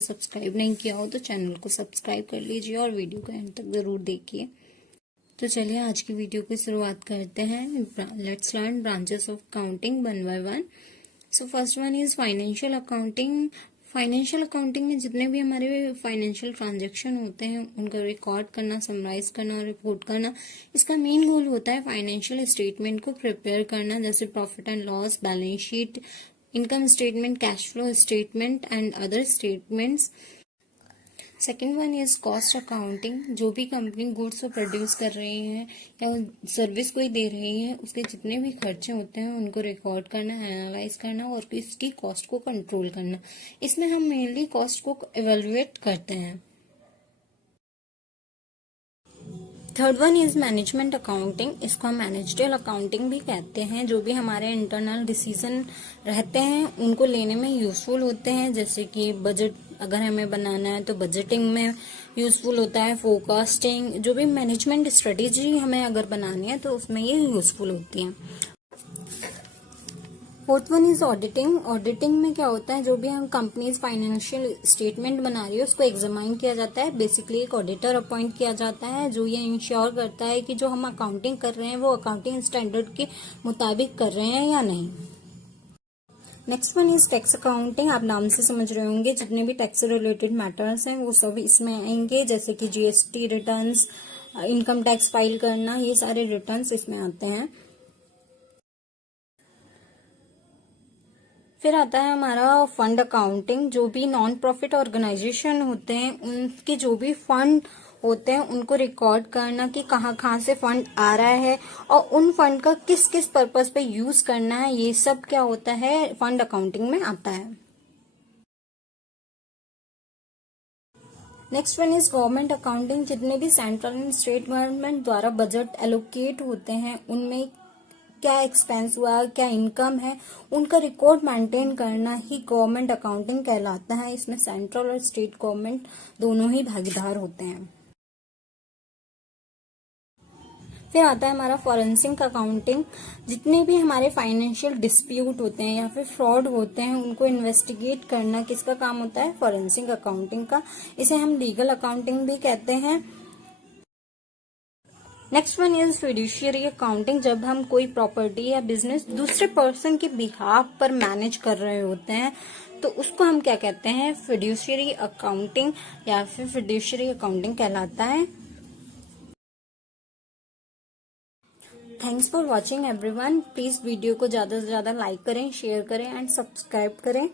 Subscribe नहीं किया हो तो चैनल को सब्सक्राइब कर लीजिए और वीडियो को एंड तक जरूर देखिए। तो चलिए आज की वीडियो की शुरुआत करते हैं। Let's learn branches of accounting one by one. So first one is financial accounting. Financial accounting में जितने भी हमारे फाइनेंशियल ट्रांजैक्शन होते हैं उनका रिकॉर्ड करना, समराइज करना और रिपोर्ट करना। इसका मेन गोल होता है फाइनेंशियल स्टेटमेंट को प्रिपेयर करना, जैसे profit and loss, balance sheet, income statement, cash flow statement and other statements. Second one is cost accounting. जो भी कंपनी गुड्स को प्रोड्यूस कर रही है या सर्विस कोई दे रही है, उसके जितने भी खर्चे होते हैं उनको रिकॉर्ड करना, एनालाइज करना और इसकी कॉस्ट को कंट्रोल करना। इसमें हम मेनली कॉस्ट को एवेलुएट करते हैं। Third one is management accounting. इसको हम मैनेजरियल अकाउंटिंग भी कहते हैं। जो भी हमारे इंटरनल डिसीजन रहते हैं उनको लेने में यूजफुल होते हैं, जैसे कि बजट अगर हमें बनाना है तो बजटिंग में यूजफुल होता है, फोरकास्टिंग, जो भी मैनेजमेंट स्ट्रेटेजी हमें अगर बनानी है तो उसमें ये यूजफुल होती है। Fourth one is auditing. Auditing में क्या होता है, जो भी हम कंपनीज फाइनेंशियल स्टेटमेंट बना रही है उसको एग्जामाइन किया जाता है। बेसिकली एक ऑडिटर अपॉइंट किया जाता है जो ये इंश्योर करता है कि जो हम अकाउंटिंग कर रहे हैं वो अकाउंटिंग स्टैंडर्ड के मुताबिक कर रहे हैं या नहीं। Next one is tax accounting. आप नाम से समझ रहे होंगे जितने भी टैक्स से रिलेटेड मैटर्स हैं वो सब इसमें आएंगे, जैसे कि GST returns, income tax file करना, ये सारे रिटर्न्स इसमें आते हैं। फिर आता है हमारा फंड अकाउंटिंग। जो भी नॉन प्रॉफिट ऑर्गेनाइजेशन होते हैं उनके जो भी फंड होते हैं उनको रिकॉर्ड करना कि कहाँ से फंड आ रहा है और उन फंड का किस किस पर्पस पे यूज करना है, ये सब क्या होता है फंड अकाउंटिंग में आता है। Next one is government accounting. जितने भी सेंट्रल एंड स्टेट गवर्नमेंट द्वारा बजट एलोकेट होते हैं उनमें क्या एक्सपेंस हुआ, क्या इनकम है, उनका रिकॉर्ड मेंटेन करना ही गवर्नमेंट अकाउंटिंग कहलाता है। इसमें सेंट्रल और स्टेट गवर्नमेंट दोनों ही भागीदार होते हैं। फिर आता है हमारा फॉरेंसिक अकाउंटिंग। जितने भी हमारे फाइनेंशियल डिस्प्यूट होते हैं या फिर फ्रॉड होते हैं उनको इन्वेस्टिगेट करना किसका काम होता है, फॉरेंसिक अकाउंटिंग का। इसे हम लीगल अकाउंटिंग भी कहते हैं। Next one is fiduciary accounting. जब हम कोई प्रॉपर्टी या बिजनेस दूसरे पर्सन के बिहाफ पर मैनेज कर रहे होते हैं तो उसको हम क्या कहते हैं, फिड्यूशियरी अकाउंटिंग या फिर फिड्यूशियरी अकाउंटिंग कहलाता है। Thanks for watching everyone. Please video को ज्यादा से ज्यादा लाइक करें, शेयर करें एंड सब्सक्राइब करें।